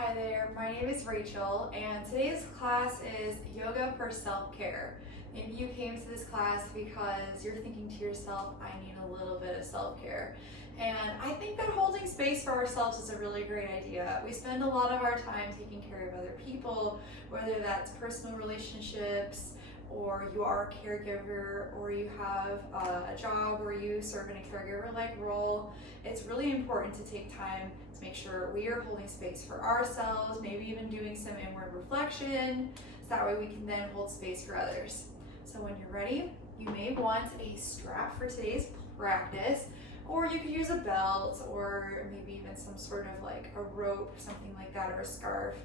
Hi there, my name is Rachel, and today's class is Yoga for Self-Care. Maybe you came to this class because you're thinking to yourself, I need a little bit of self-care. And I think that holding space for ourselves is a really great idea. We spend a lot of our time taking care of other people, whether that's personal relationships, or you are a caregiver, or you have a job where you serve in a caregiver-like role. It's really important to take time to make sure we are holding space for ourselves, maybe even doing some inward reflection, so that way we can then hold space for others. So when you're ready, you may want a strap for today's practice, or you could use a belt, or maybe even some sort of like a rope, something like that, or a scarf,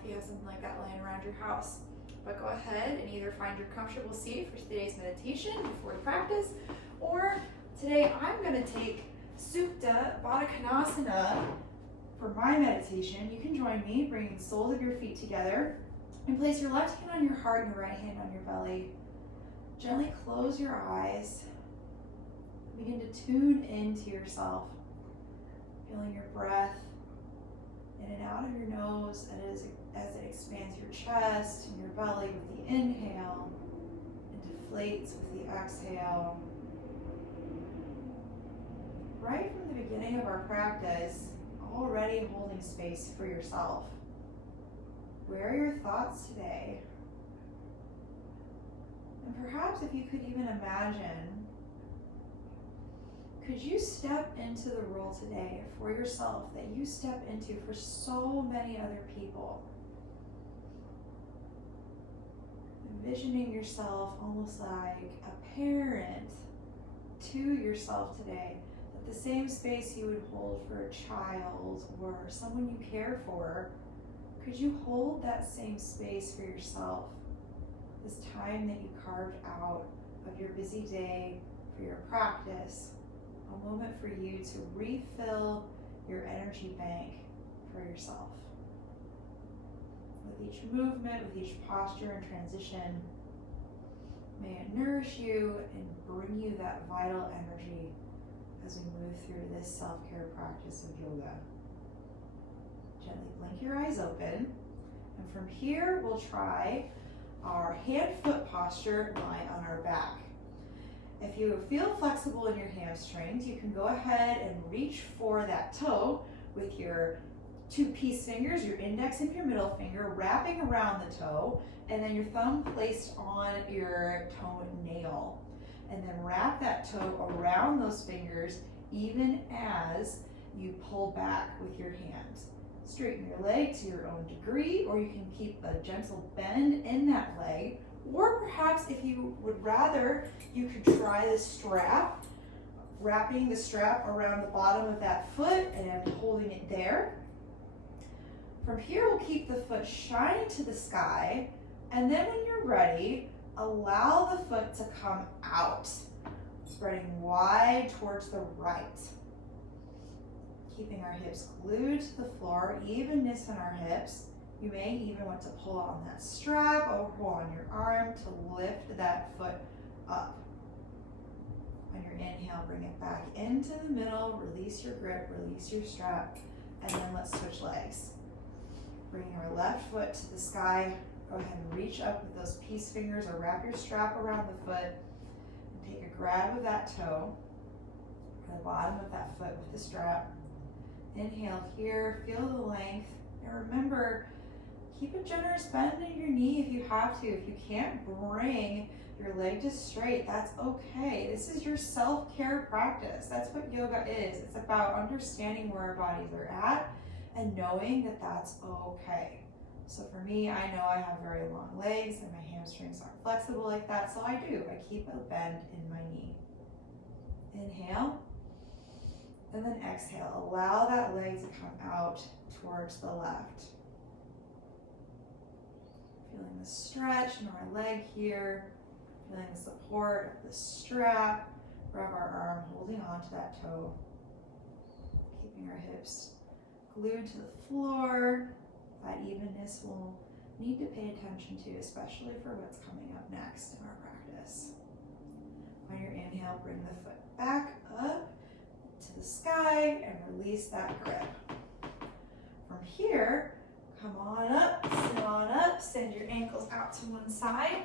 if you have something like that laying around your house. But go ahead and either find your comfortable seat for today's meditation before we practice, or today I'm going to take Supta Baddha Konasana for my meditation. You can join me, bringing the soles of your feet together, and place your left hand on your heart and your right hand on your belly. Gently close your eyes. Begin to tune into yourself, feeling your breath in and out of your nose as it expands your chest and your belly with the inhale and deflates with the exhale. Right from the beginning of our practice, already holding space for yourself. Where are your thoughts today? And perhaps if you could even imagine, could you step into the role today for yourself that you step into for so many other people? Envisioning yourself almost like a parent to yourself today, that the same space you would hold for a child or someone you care for, could you hold that same space for yourself, this time that you carved out of your busy day for your practice, a moment for you to refill your energy bank for yourself. With each movement, with each posture and transition, may it nourish you and bring you that vital energy as we move through this self-care practice of yoga. Gently blink your eyes open, and from here we'll try our hand-foot posture lying on our back. If you feel flexible in your hamstrings, you can go ahead and reach for that toe with your two peace fingers, your index and your middle finger, wrapping around the toe, and then your thumb placed on your toenail. And then wrap that toe around those fingers even as you pull back with your hands. Straighten your leg to your own degree, or you can keep a gentle bend in that leg. Or perhaps if you would rather, you could try the strap, wrapping the strap around the bottom of that foot and holding it there. From here, we'll keep the foot shining to the sky, and then when you're ready, allow the foot to come out, spreading wide towards the right. Keeping our hips glued to the floor, evenness in our hips. You may even want to pull on that strap or pull on your arm to lift that foot up. On your inhale, bring it back into the middle, release your grip, release your strap, and then let's switch legs. Bring your left foot to the sky. Go ahead and reach up with those peace fingers or wrap your strap around the foot and take a grab of that toe or the bottom of that foot with the strap. Inhale here, feel the length, and remember, keep a generous bend in your knee if you have to. If you can't bring your leg to straight, that's okay. This is your self-care practice. That's what yoga is. It's about understanding where our bodies are at and knowing that that's okay. So for me, I know I have very long legs and my hamstrings aren't flexible like that, so I keep a bend in my knee. Inhale, and then exhale. Allow that leg to come out towards the left. Feeling the stretch in our leg here, feeling the support of the strap. Grab our arm, holding on to that toe. Keeping our hips glued to the floor. That evenness we'll need to pay attention to, especially for what's coming up next in our practice. On your inhale, bring the foot back up to the sky and release that grip. From here, come on up, sit on up, send your ankles out to one side.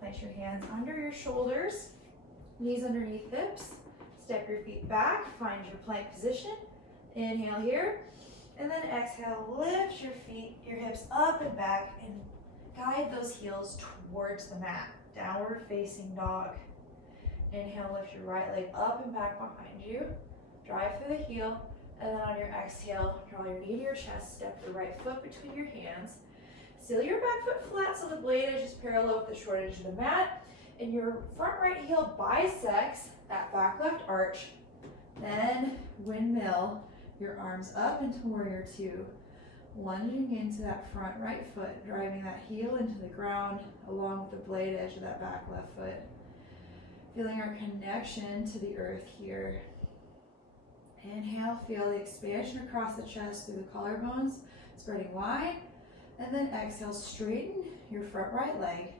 Place your hands under your shoulders, knees underneath hips. Step your feet back, find your plank position. Inhale here, and then exhale, lift your feet, your hips up and back, and guide those heels towards the mat. Downward facing dog. Inhale, lift your right leg up and back behind you. Drive through the heel, and then on your exhale, draw your knee to your chest, step your right foot between your hands. Seal your back foot flat so the blade edge is parallel with the short edge of the mat, and your front right heel bisects that back left arch. Then windmill your arms up into warrior two, lunging into that front right foot, driving that heel into the ground along with the blade edge of that back left foot. Feeling our connection to the earth here. Inhale, feel the expansion across the chest through the collarbones, spreading wide. And then exhale, straighten your front right leg.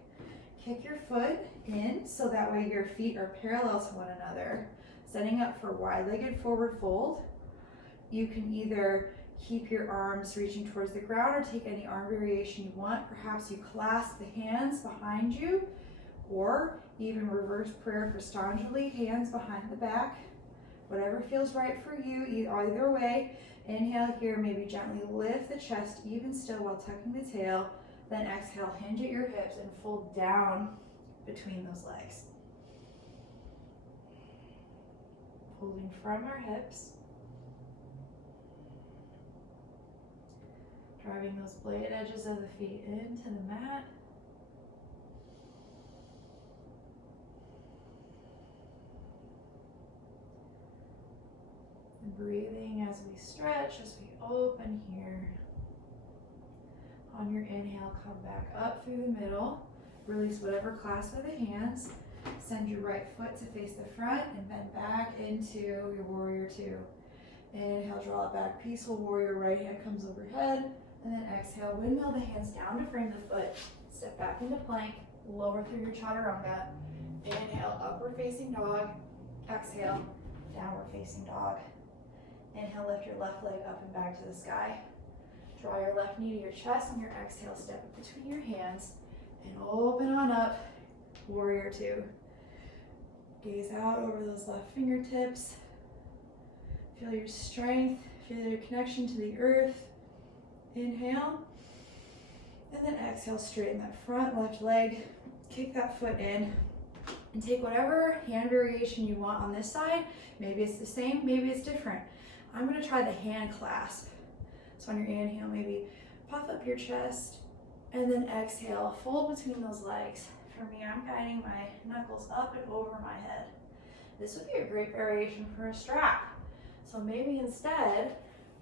Kick your foot in so that way your feet are parallel to one another. Setting up for wide-legged forward fold. You can either keep your arms reaching towards the ground or take any arm variation you want. Perhaps you clasp the hands behind you, or even reverse prayer for Stanjali, hands behind the back. Whatever feels right for you, either way. Inhale here, maybe gently lift the chest even still while tucking the tail. Then exhale, hinge at your hips and fold down between those legs. Holding from our hips. Driving those blade edges of the feet into the mat. And breathing as we stretch, as we open here. On your inhale, come back up through the middle. Release whatever clasp of the hands. Send your right foot to face the front and bend back into your warrior two. Inhale, draw it back, peaceful warrior, right hand comes overhead. And then exhale, windmill the hands down to frame the foot. Step back into plank, lower through your chaturanga. Inhale, upward facing dog. Exhale, downward facing dog. Inhale, lift your left leg up and back to the sky. Draw your left knee to your chest. On your exhale, step it between your hands and open on up, warrior two. Gaze out over those left fingertips. Feel your strength, feel your connection to the earth. Inhale, and then exhale, straighten that front left leg, kick that foot in, and take whatever hand variation you want on this side. Maybe it's the same, maybe it's different. I'm gonna try the hand clasp. So on your inhale, maybe puff up your chest, and then exhale, fold between those legs. For me, I'm guiding my knuckles up and over my head. This would be a great variation for a strap. So maybe instead,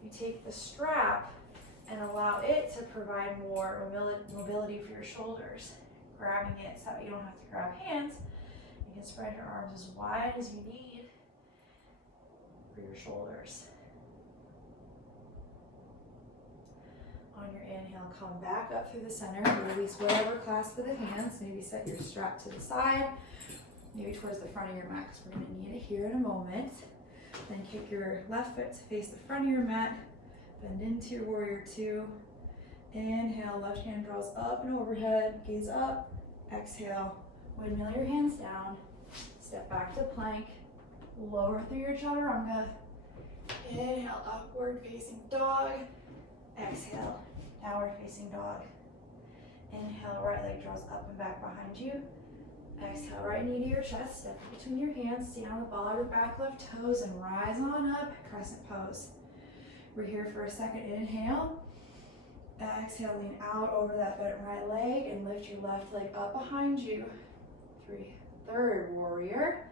you take the strap and allow it to provide more mobility for your shoulders. Grabbing it so that you don't have to grab hands. You can spread your arms as wide as you need for your shoulders. On your inhale, come back up through the center. Release whatever clasp of the hands. Maybe set your strap to the side, maybe towards the front of your mat, because we're going to need it here in a moment. Then kick your left foot to face the front of your mat. Bend into your warrior two. Inhale, left hand draws up and overhead. Gaze up. Exhale, windmill your hands down. Step back to plank. Lower through your chaturanga. Inhale, upward facing dog. Exhale, downward facing dog. Inhale, right leg draws up and back behind you. Exhale, right knee to your chest, step between your hands, stay on the ball of your back left toes and rise on up, crescent pose. We're here for a second inhale. Exhale, lean out over that bent right leg and lift your left leg up behind you. Third warrior.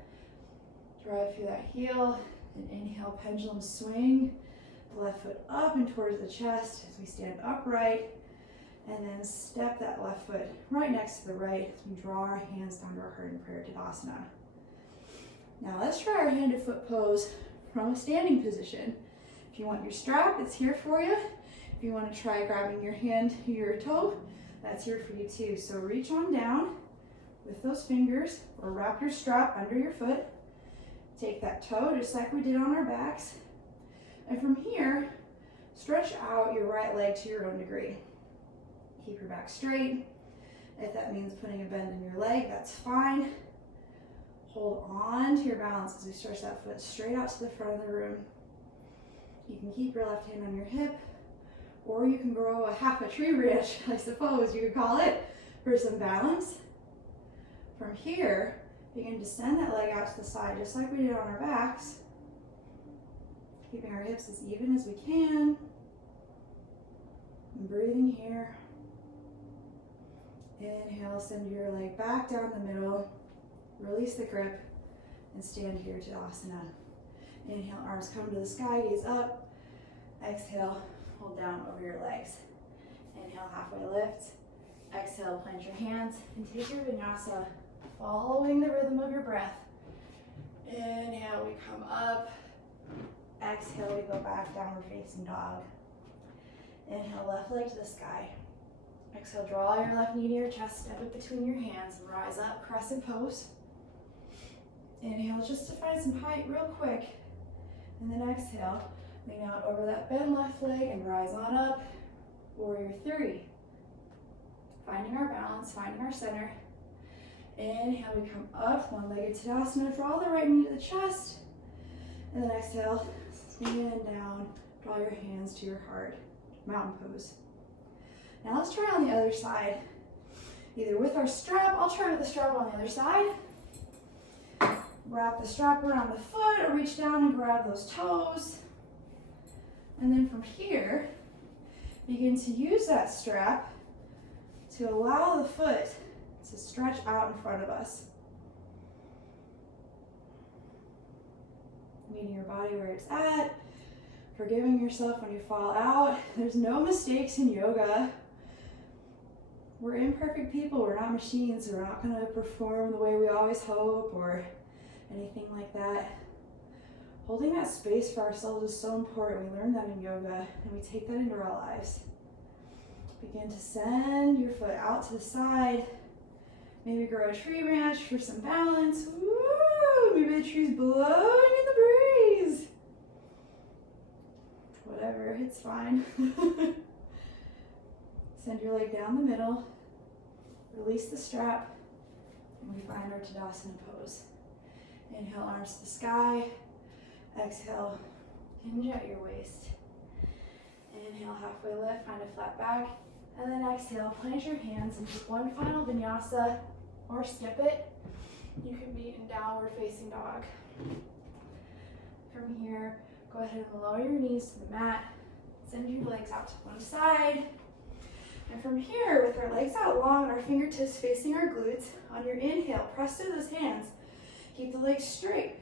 Drive through that heel and inhale, pendulum swing. The left foot up and towards the chest as we stand upright. And then step that left foot right next to the right as we draw our hands down to our heart in prayer, Tadasana. Now let's try our handed foot pose from a standing position. If you want your strap, it's here for you. If you want to try grabbing your hand to your toe, that's here for you too. So reach on down with those fingers or wrap your strap under your foot. Take that toe just like we did on our backs. And from here, Stretch out your right leg to your own degree. Keep your back straight. If that means putting a bend in your leg, that's fine. Hold on to your balance as we stretch that foot straight out to the front of the room. You can keep your left hand on your hip, or you can grow a half a tree branch, I suppose you could call it, for some balance. From here, begin to send that leg out to the side, just like we did on our backs. Keeping our hips as even as we can. And breathing here. Inhale, send your leg back down the middle. Release the grip and stand here to Tadasana. Inhale, arms come to the sky, gaze up. Exhale, hold down over your legs. Inhale, halfway lift. Exhale, plant your hands and take your vinyasa, following the rhythm of your breath. Inhale, we come up. Exhale, we go back, downward facing dog. Inhale, left leg to the sky. Exhale, draw your left knee to your chest, step it between your hands, and rise up, crescent pose. Inhale, just to find some height real quick. And then exhale, lean out over that bent left leg and rise on up. Warrior three. Finding our balance, finding our center. Inhale, we come up, one-legged Tadasana, draw the right knee to the chest. And then exhale, stand down, draw your hands to your heart, mountain pose. Now let's try on the other side. Either with our strap, I'll try with the strap on the other side. Wrap the strap around the foot or reach down and grab those toes. And then from here, begin to use that strap to allow the foot to stretch out in front of us. Meeting your body where it's at, forgiving yourself when you fall out. There's no mistakes in yoga. We're imperfect people, we're not machines, so we're not gonna perform the way we always hope or anything like that. Holding that space for ourselves is so important. We learn that in yoga and we take that into our lives. Begin to send your foot out to the side. Maybe grow a tree branch for some balance. Woo! Maybe the tree's blowing in the breeze. Whatever, it's fine. Send your leg down the middle. Release the strap. And we find our Tadasana pose. Inhale, arms to the sky. Exhale, hinge at your waist. Inhale, halfway lift, find a flat back. And then exhale, plant your hands and take one final vinyasa or skip it. You can be in downward facing dog. From here, go ahead and lower your knees to the mat. Send your legs out to one side. And from here, with our legs out long and our fingertips facing our glutes, on your inhale, press through those hands. Keep the legs straight.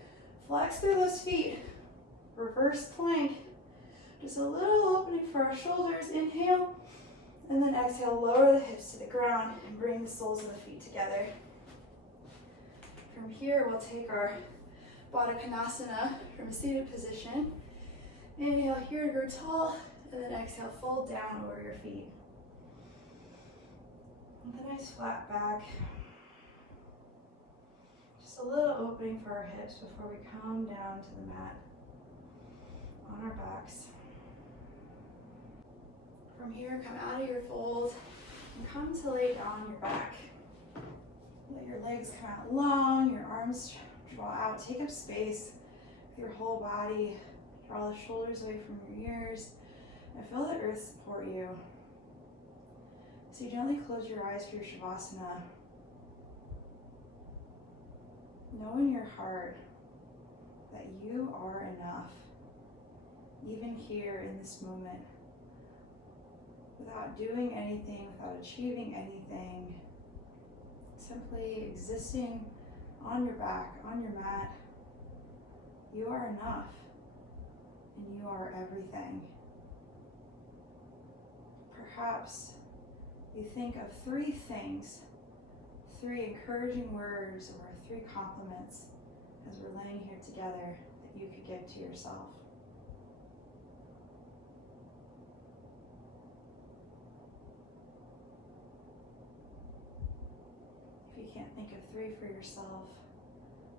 Flex through those feet. Reverse plank. Just a little opening for our shoulders. Inhale. And then exhale, lower the hips to the ground and bring the soles of the feet together. From here, we'll take our Baddha Konasana from a seated position. Inhale here to grow tall, and then exhale, fold down over your feet. With a nice flat back. Just a little opening for our hips before we come down to the mat on our backs. From here, come out of your fold and come to lay down on your back. Let your legs come out long, your arms draw out, take up space with your whole body. Draw the shoulders away from your ears and feel the earth support you. So you gently close your eyes for your Savasana. Know in your heart that you are enough, even here in this moment. Without doing anything, without achieving anything, simply existing on your back, on your mat, you are enough, and you are everything. Perhaps you think of 3 things, 3 encouraging words or 3 compliments as we're laying here together that you could give to yourself. If you can't think of 3 for yourself,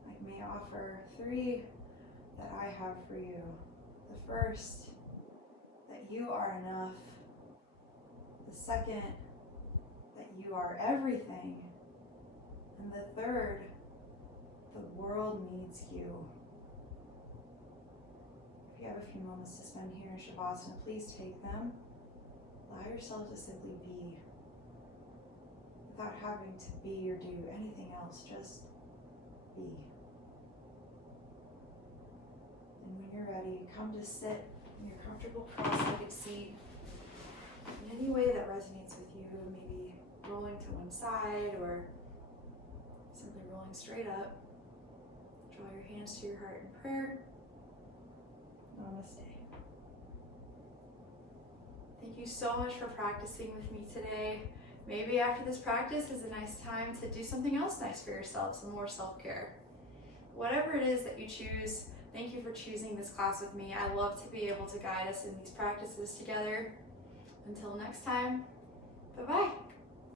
I may offer 3 that I have for you. The first, that that you are enough. The second, that you are everything. And the third, the world needs you. If you have a few moments to spend here in Savasana, please take them. Allow yourself to simply be, without having to be or do anything else, just be. And when you're ready, come to sit in your comfortable cross-legged seat in any way that resonates with you, maybe rolling to one side or simply rolling straight up. Draw your hands to your heart in prayer. Namaste. Thank you so much for practicing with me today. Maybe after this practice is a nice time to do something else nice for yourself, some more self-care. Whatever it is that you choose, thank you for choosing this class with me. I love to be able to guide us in these practices together. Until next time,